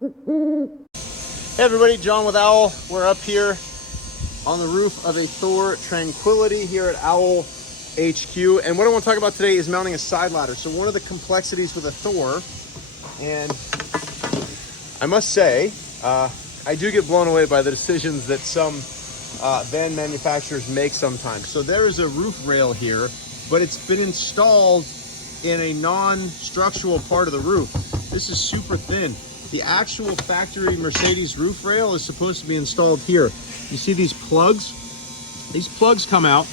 Hey everybody, John with Owl. We're up here on the roof of a Thor Tranquility here at Owl HQ. And what I want to talk about today is mounting a side ladder. So one of the complexities with a Thor, and I must say, I do get blown away by the decisions that some van manufacturers make sometimes. So there is a roof rail here, but it's been installed in a non-structural part of the roof. This is super thin. The actual factory Mercedes roof rail is supposed to be installed here. You see these plugs? These plugs come out,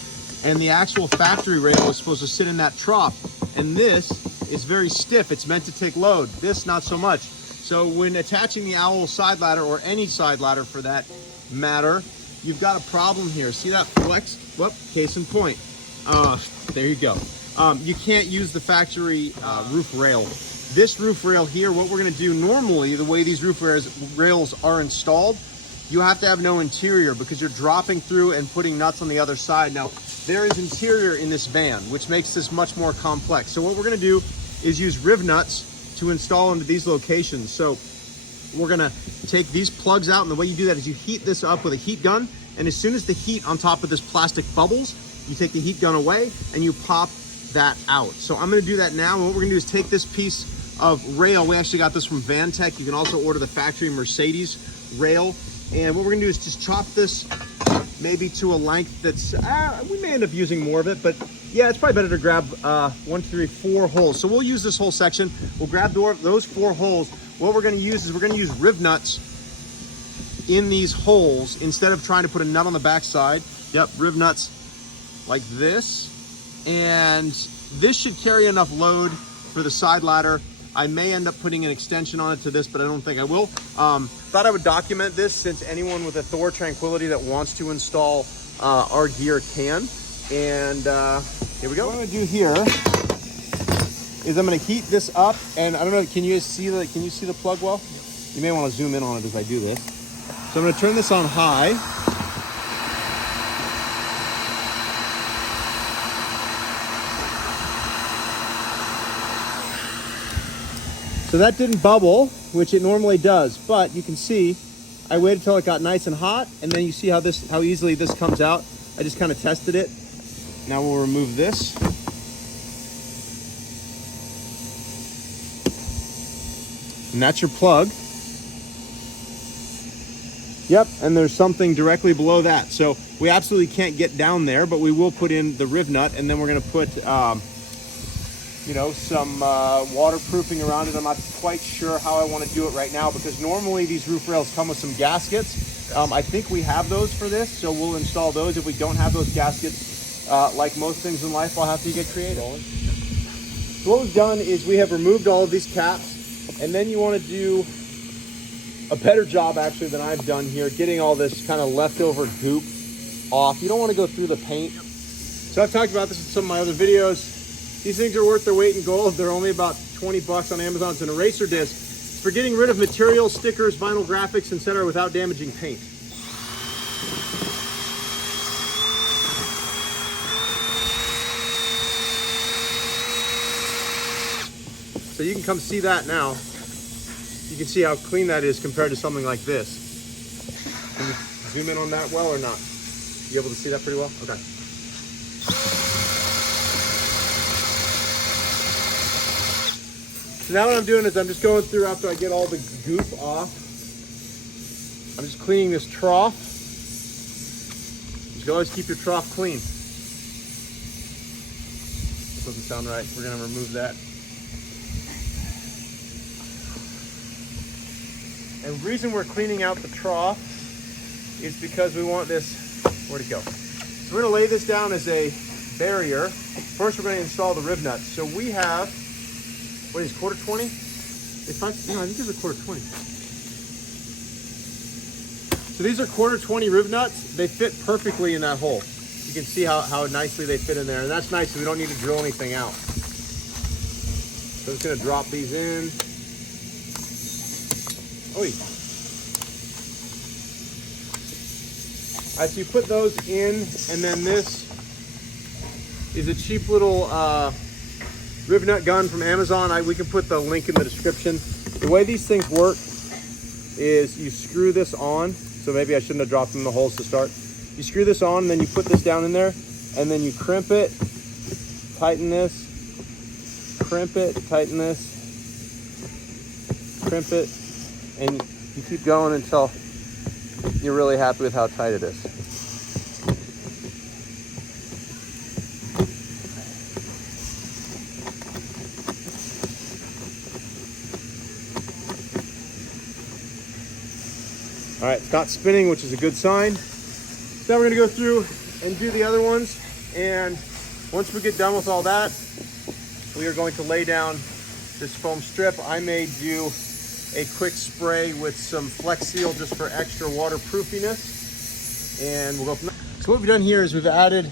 and the actual factory rail is supposed to sit in that trough. And this is very stiff. It's meant to take load. This, not so much. So when attaching the Owl side ladder, or any side ladder for that matter, you've got a problem here. See that flex? Whoop, case in point. There you go. You can't use the factory roof rail. This roof rail here, what we're gonna do normally, the way these roof rails are installed, you have to have no interior because you're dropping through and putting nuts on the other side. Now, there is interior in this van, which makes this much more complex. So what we're gonna do is use rivnuts to install into these locations. So we're gonna take these plugs out, and the way you do that is you heat this up with a heat gun, and as soon as the heat on top of this plastic bubbles, you take the heat gun away and you pop that out. So I'm gonna do that now, and what we're gonna do is take this piece of rail. We actually got this from Vantech. You can also order the factory Mercedes rail. And what we're gonna do is just chop this maybe to a length that's, we may end up using more of it, but yeah, it's probably better to grab 1, 2, 3, 4 holes. So we'll use this whole section. We'll grab those 4 holes. What we're gonna use is we're gonna use rivnuts in these holes instead of trying to put a nut on the back side. Yep, rivnuts like this. And this should carry enough load for the side ladder. I may end up putting an extension on it to this, but I don't think I will. Thought I would document this since anyone with a Thor Tranquility that wants to install our gear can. And here we go. What I'm gonna do here is I'm gonna heat this up, and I don't know, can you see the plug well? You may wanna zoom in on it as I do this. So I'm gonna turn this on high. So that didn't bubble, which it normally does, but you can see I waited till it got nice and hot, and then you see how easily this comes out. I just kind of tested it. Now we'll remove this. And that's your plug. Yep, and there's something directly below that. So we absolutely can't get down there, but we will put in the rivnut, and then we're gonna put some waterproofing around it. I'm not quite sure how I want to do it right now because normally these roof rails come with some gaskets. I think we have those for this, so we'll install those. If we don't have those gaskets, like most things in life, I'll have to get creative. So what we've done is we have removed all of these caps, and then you want to do a better job actually than I've done here, getting all this kind of leftover goop off. You don't want to go through the paint. So I've talked about this in some of my other videos. These things are worth their weight in gold. They're only about 20 bucks on Amazon. It's an eraser disc. It's for getting rid of materials, stickers, vinyl graphics, etc. without damaging paint. So you can come see that now. You can see how clean that is compared to something like this. Can you zoom in on that well or not? You able to see that pretty well? Okay. So now what I'm doing is I'm just going through after I get all the goop off. I'm just cleaning this trough. You should always keep your trough clean. That doesn't sound right. We're gonna remove that. And the reason we're cleaning out the trough is because we want this, where'd it go? So we're gonna lay this down as a barrier. First, we're gonna install the rivnuts. So we have, what is quarter 20? I think there's a quarter 20. So these are quarter 20 rivnuts. They fit perfectly in that hole. You can see how nicely they fit in there. And that's nice, so we don't need to drill anything out. So I'm just gonna drop these in. Oi. All right, so you put those in, and then this is a cheap little rivnut gun from Amazon. We can put the link in the description. The way these things work is you screw this on. So maybe I shouldn't have dropped them in the holes to start. You screw this on, and then you put this down in there, and then you crimp it, tighten this, crimp it, tighten this, crimp it, and you keep going until you're really happy with how tight it is. All right, it's not spinning, which is a good sign. So now we're gonna go through and do the other ones. And once we get done with all that, we are going to lay down this foam strip. I may do a quick spray with some Flex Seal just for extra waterproofiness. And we'll go from there. So what we've done here is we've added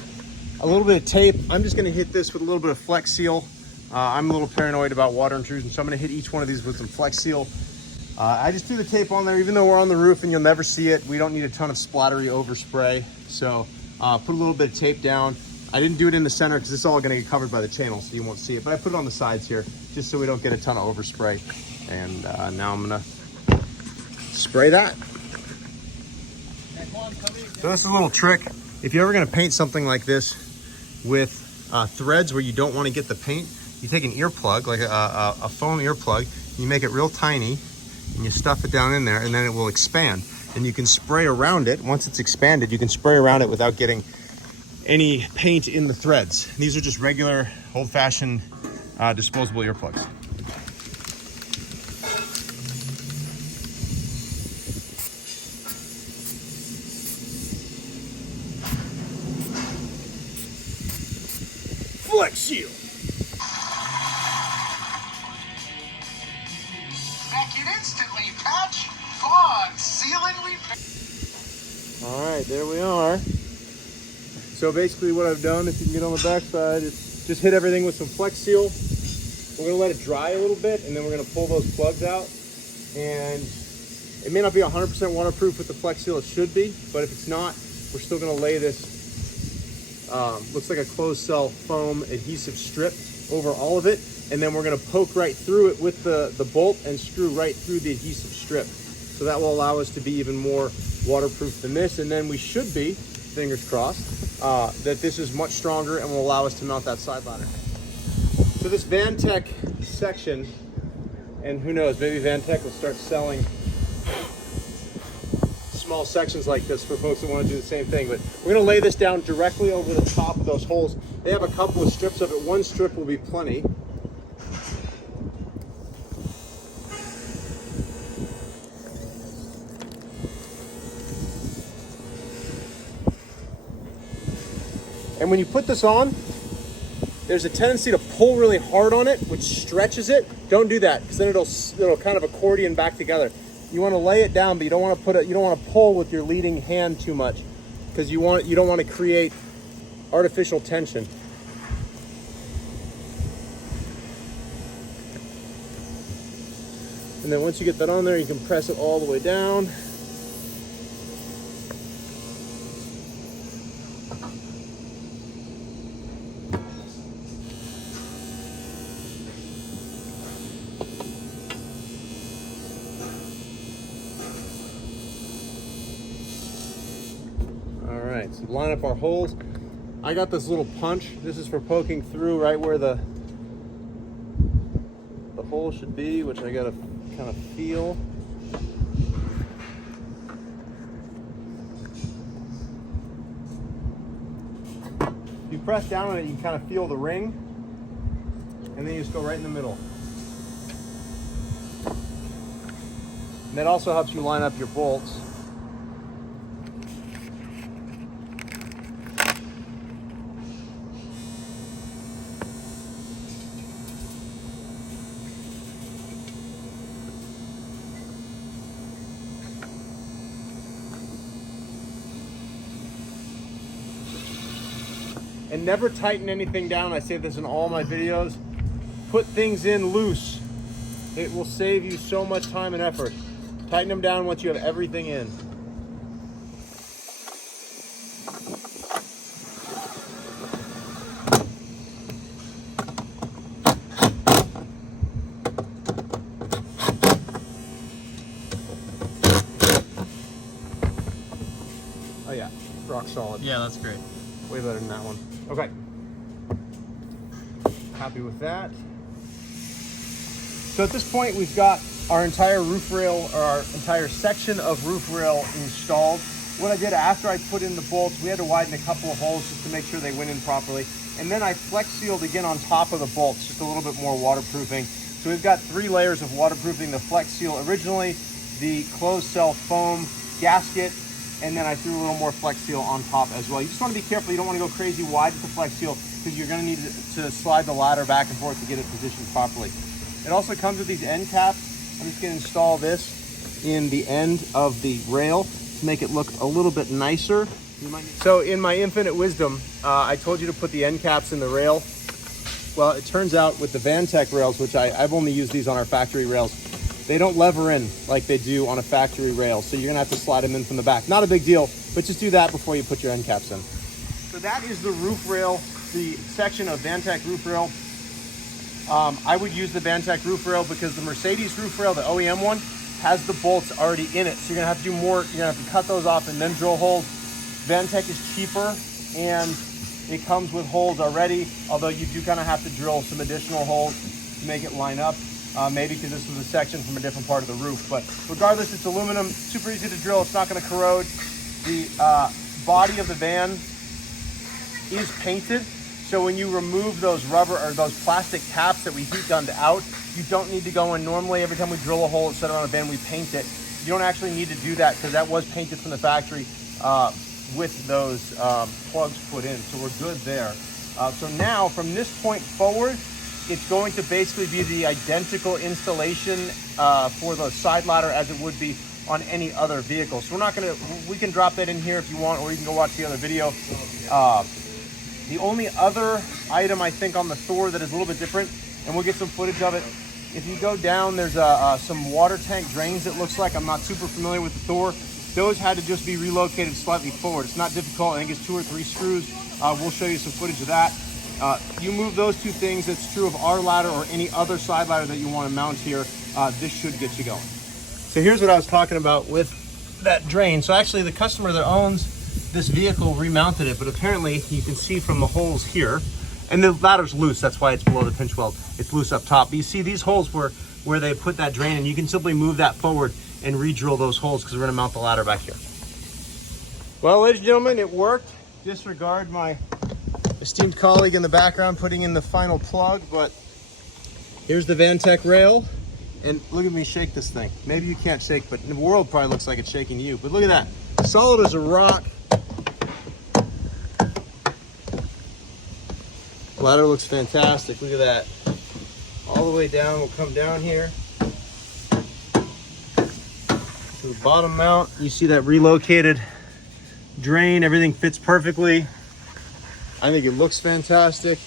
a little bit of tape. I'm just gonna hit this with a little bit of Flex Seal. I'm a little paranoid about water intrusion, so I'm gonna hit each one of these with some Flex Seal. I just threw the tape on there, even though we're on the roof and you'll never see it. We don't need a ton of splattery overspray. So put a little bit of tape down. I didn't do it in the center because it's all gonna get covered by the channel, so you won't see it. But I put it on the sides here, just so we don't get a ton of overspray. And now I'm gonna spray that. So this is a little trick. If you're ever gonna paint something like this with threads where you don't wanna get the paint, you take an earplug, like a foam earplug, you make it real tiny, and you stuff it down in there, and then it will expand. And you can spray around it. Once it's expanded, you can spray around it without getting any paint in the threads. These are just regular, old-fashioned disposable earplugs. Flex Seal. Instantly patch, bond, seal, and repair. All right, there we are. So basically what I've done, if you can get on the back side, is just hit everything with some Flex Seal. We're gonna let it dry a little bit, and then we're gonna pull those plugs out. And it may not be 100% waterproof with the Flex Seal, it should be, but if it's not, we're still gonna lay this, looks like a closed cell foam adhesive strip over all of it. And then we're gonna poke right through it with the bolt and screw right through the adhesive strip. So that will allow us to be even more waterproof than this. And then we should be, fingers crossed, that this is much stronger and will allow us to mount that side ladder. So this Vantech section, and who knows, maybe Vantech will start selling small sections like this for folks that want to do the same thing. But we're gonna lay this down directly over the top of those holes. They have a couple of strips of it. One strip will be plenty. And when you put this on, there's a tendency to pull really hard on it, which stretches it. Don't do that, because then it'll kind of accordion back together. You want to lay it down, but you don't want to pull with your leading hand too much, because you don't want to create artificial tension. And then once you get that on there, you can press it all the way down. So line up our holes. I got this little punch. This is for poking through right where the hole should be, which I gotta kind of feel. If you press down on it, you can kind of feel the ring, and then you just go right in the middle. And that also helps you line up your bolts. And never tighten anything down. I say this in all my videos. Put things in loose. It will save you so much time and effort. Tighten them down once you have everything in. yeah, rock solid. Yeah, that's great. Way better than that one. Okay. Happy with that. So at this point, we've got our entire roof rail, or our entire section of roof rail installed. What I did after I put in the bolts, we had to widen a couple of holes just to make sure they went in properly. And then I flex sealed again on top of the bolts, just a little bit more waterproofing. So we've got 3 layers of waterproofing. The flex seal originally, the closed cell foam gasket, and then I threw a little more flex seal on top as well. You just want to be careful. You don't want to go crazy wide with the flex seal because you're going to need to slide the ladder back and forth to get it positioned properly. It also comes with these end caps. I'm just going to install this in the end of the rail to make it look a little bit nicer. So in my infinite wisdom, I told you to put the end caps in the rail. Well, it turns out with the Vantech rails, which I've only used these on our factory rails, they don't lever in like they do on a factory rail. So you're gonna have to slide them in from the back. Not a big deal, but just do that before you put your end caps in. So that is the roof rail, the section of Vantech roof rail. I would use the Vantech roof rail because the Mercedes roof rail, the OEM one, has the bolts already in it. So you're gonna have to do more, you're gonna have to cut those off and then drill holes. Vantech is cheaper and it comes with holes already, although you do kind of have to drill some additional holes to make it line up. Maybe because this was a section from a different part of the roof. But regardless, it's aluminum, super easy to drill. It's not going to corrode. The body of the van is painted. So when you remove those rubber or those plastic caps that we heat gunned out, you don't need to go in. Normally, every time we drill a hole and set it on a van, we paint it. You don't actually need to do that because that was painted from the factory with those plugs put in. So we're good there. So now from this point forward, it's going to basically be the identical installation for the side ladder as it would be on any other vehicle. So we're not gonna, we can drop that in here if you want, or you can go watch the other video. The only other item I think on the Thor that is a little bit different, and we'll get some footage of it. If you go down, there's some water tank drains, it looks like. I'm not super familiar with the Thor. Those had to just be relocated slightly forward. It's not difficult, I think it's 2 or 3 screws. We'll show you some footage of that. You move those 2 things, it's true of our ladder or any other side ladder that you want to mount here, this should get you going. So here's what I was talking about with that drain. So actually the customer that owns this vehicle remounted it, but apparently you can see from the holes here, and the ladder's loose, that's why it's below the pinch weld. It's loose up top. But you see these holes where they put that drain, and you can simply move that forward and re-drill those holes because we're gonna mount the ladder back here. Well, ladies and gentlemen, it worked. Disregard my esteemed colleague in the background putting in the final plug, but here's the Vantech rail. And look at me shake this thing. Maybe you can't shake, but the world probably looks like it's shaking you. But look at that, solid as a rock. Ladder looks fantastic, look at that. All the way down, we'll come down here to the bottom mount. You see that relocated drain, everything fits perfectly. I think it looks fantastic.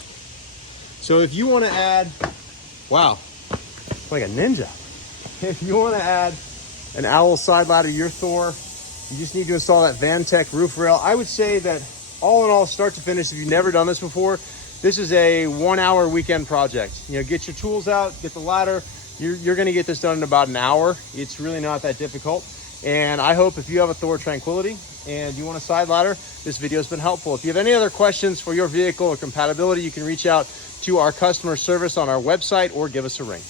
So if you want to add, wow, like a ninja. If you want to add an Owl side ladder to your Thor, you just need to install that Vantech roof rail. I would say that all in all, start to finish, if you've never done this before, this is a 1-hour weekend project. You know, get your tools out, get the ladder. You're going to get this done in about an hour. It's really not that difficult. And I hope if you have a Thor Tranquility and you want a side ladder, this video has been helpful. If you have any other questions for your vehicle or compatibility, you can reach out to our customer service on our website or give us a ring.